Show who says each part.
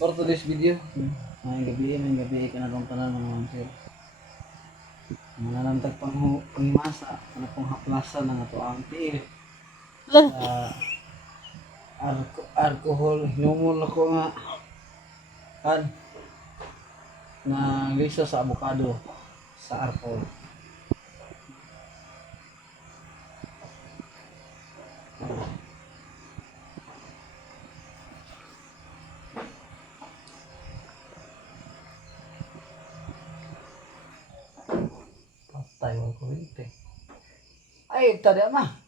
Speaker 1: For today's video.
Speaker 2: Gabi, may gabi ka na rin tanan mga ma'am sir. Mananantag pang pangimasa, ano pong haplasan ng ato ang tiil. Sa alco alcohol, hinumol ako nga kan na liso sa avocado sa alcohol. Patay ang kuryente. Ay, tadi mah.